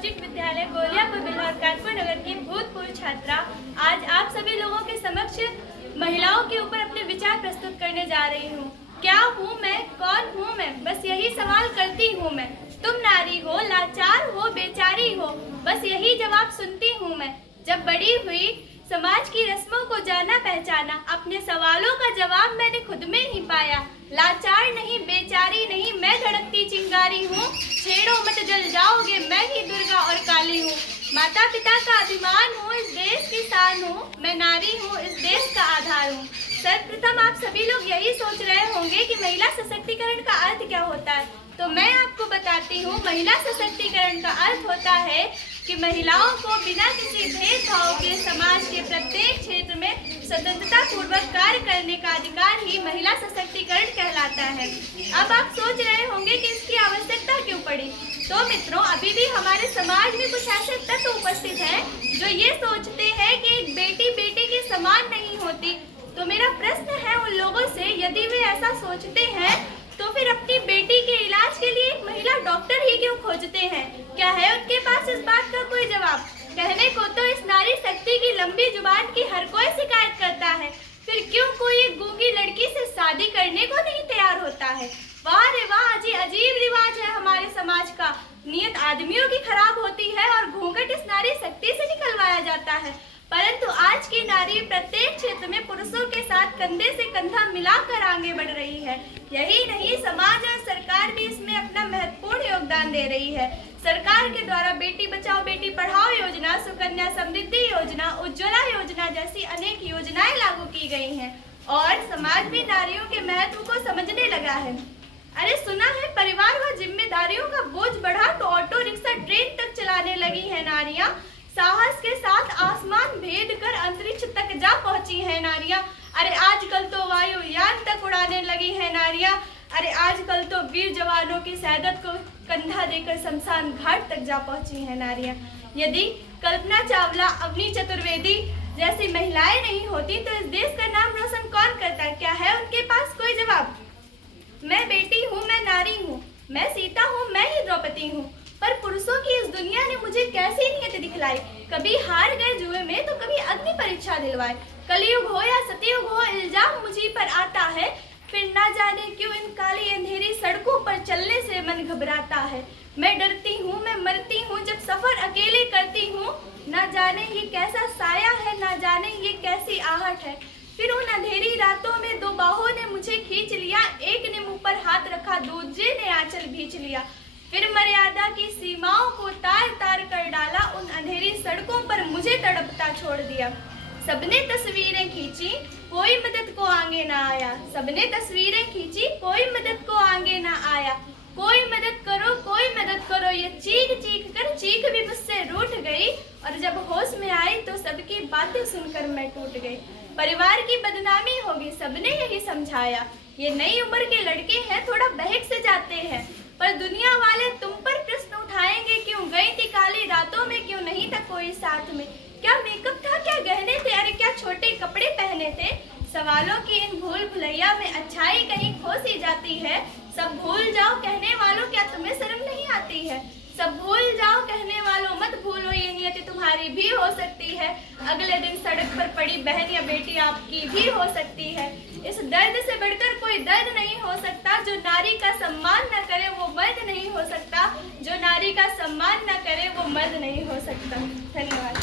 Opposite विद्यालय गोलियापुर बिल्हौर कानपुर नगर की भूतपूर्व छात्रा आज आप सभी लोगों के समक्ष महिलाओं के ऊपर अपने विचार प्रस्तुत करने जा रही हूँ। क्या हूँ मैं, कौन हूँ मैं, बस यही सवाल करती हूँ मैं। तुम नारी हो, लाचार हो, बेचारी हो, बस यही जवाब सुनती हूँ मैं। जब बड़ी हुई समाज की रस्मों को जाना पहचाना, अपने सवालों का जवाब मैंने खुद में ही पाया। लाचार नहीं, बेचारी नहीं, मैं धड़कती चिंगारी हूँ। छेड़ो मत, जल जाओगे, मैं ही दुर्गा और काली हूँ। माता पिता का अभिमान हूँ, इस देश की शान हूँ, मैं नारी हूँ, इस देश का आधार हूँ। सर्वप्रथम आप सभी लोग यही सोच रहे होंगे कि महिला सशक्तिकरण का अर्थ क्या होता है, तो मैं आपको बताती हूँ। महिला सशक्तिकरण का अर्थ होता है कि महिलाओं को बिना किसी भेदभाव के समाज के प्रत्येक क्षेत्र में स्वतंत्रता पूर्वक कार्य करने का अधिकार ही महिला सशक्तिकरण कहलाता है। अब आप सोच रहे होंगे कि इसकी आवश्यकता क्यों पड़ी। तो मित्रों, अभी भी हमारे समाज में कुछ ऐसे तत्व उपस्थित हैं जो ये सोचते हैं कि एक बेटी बेटे के समान नहीं होती। तो मेरा प्रश्न है उन लोगों से, यदि वे ऐसा सोचते हैं तो फिर अपनी बेटी के इलाज के लिए एक महिला डॉक्टर ही क्यों खोजते हैं? क्या है उनके पास इस बात का कोई जवाब? कहने को तो इस नारी शक्ति की लंबी जुबान की हर कोई शिकायत करता है, फिर क्यों कोई एक गूंगी लड़की से शादी करने को नहीं तैयार होता है? वाह रे वाह, जी अजीब रिवाज है हमारे समाज का। नियत आदमियों की खराब होती है और घूंघट इस नारी शक्ति से निकलवाया जाता है। परंतु आज की नारी प्रत्येक क्षेत्र में पुरुषों के साथ कंधे से कंधा मिलाकर आगे बढ़ रही है। यही नहीं, समाज और सरकार भी इसमें अपना महत्वपूर्ण योगदान दे रही है। सरकार के द्वारा बेटी बचाओ बेटी पढ़ाओ योजना, सुकन्या समृद्धि योजना, उज्ज्वला योजना जैसी अनेक योजनाएं लागू की गई हैं और समाज भी नारियों के महत्व को समझने लगा है। अरे सुना है परिवार व जिम्मेदारियों का बोझ बढ़ा तो ऑटो रिक्शा ट्रेन तक चलाने लगी है नारियां। साहस के साथ आसमान भेद कर अंतरिक्ष तक जा पहुंची है नारियां। अरे आजकल तो वायुयान तक उड़ाने लगी है नारियां। अरे आजकल तो वीर जवानों की शहादत को कंधा देकर शमशान घाट तक जा पहुंची है नारियां। यदि कल्पना चावला, अवनी चतुर्वेदी जैसी महिलाएं नहीं होती तो इस देश का नाम रोशन कौन करता? क्या है उनके पास कोई जवाब? मैं बेटी हूँ, मैं नारी हूँ, मैं सीता हूँ, मैं ही द्रौपदी हूँ, पर पुरुषों की इस दुनिया ने मुझे कैसी नीयत दिखलाई। कभी हार गए जुए में तो कभी अग्नि परीक्षा दिलवाए। कलयुग हो या सतयुग हो, इल्जाम मुझी पर आता है। फिर ना जाने क्यों इन काली अंधेरी सड़कों पर चलने से मन घबराता है। मैं डरती हूँ, मैं मरती हूँ जब सफर अकेले करती हूँ। ना जाने ये कैसा साया है, ना जाने ये कैसी आहट है। फिर उन अंधेरी रातों में दो बाहों ने मुझे खींच लिया, एक ने मुंह पर हाथ रखा, दूसरे ने आंचल भींच लिया। फिर मर्यादा की सीमाओं को तार तार कर डाला, उन अंधेरी सड़कों पर मुझे तड़पता छोड़ दिया। सबने तस्वीरें खींची, कोई मदद को आगे ना आया। सबने तस्वीरें खींची, कोई मदद को आगे ना आया। कोई मदद करो, कोई मदद करो, ये चीख चीख कर चीख भी मुझसे रूठ गई। और जब होश में आई तो सबकी बातें सुनकर मैं टूट गई। परिवार की बदनामी होगी, सबने यही समझाया। ये नई उम्र के लड़के हैं, थोड़ा बहक से जाते हैं, पर दुनिया वाले तुम पर प्रश्न उठाएंगे, क्यों गई थी काली रातों में, क्यों नहीं था कोई साथ में? क्या मेकअप था, क्या गहने थे, अरे क्या छोटे कपड़े पहने थे? सवालों की इन भूल भुलैया में अच्छाई कहीं खो सी जाती है। सब भूल जाओ कहने वालों, क्या तुम्हें शर्म नहीं आती है? सब भूल जाओ कहने वालों, मत भूलो ये नियति तुम्हारी भी हो सकती है। अगले दिन सड़क पर पड़ी बहन या बेटी आपकी भी हो सकती है। इस दर्द से बढ़कर कोई दर्द नहीं हो सकता। जो नारी का सम्मान न करे वो मर्द नहीं हो सकता। जो नारी का सम्मान न करे वो मर्द नहीं हो सकता। धन्यवाद।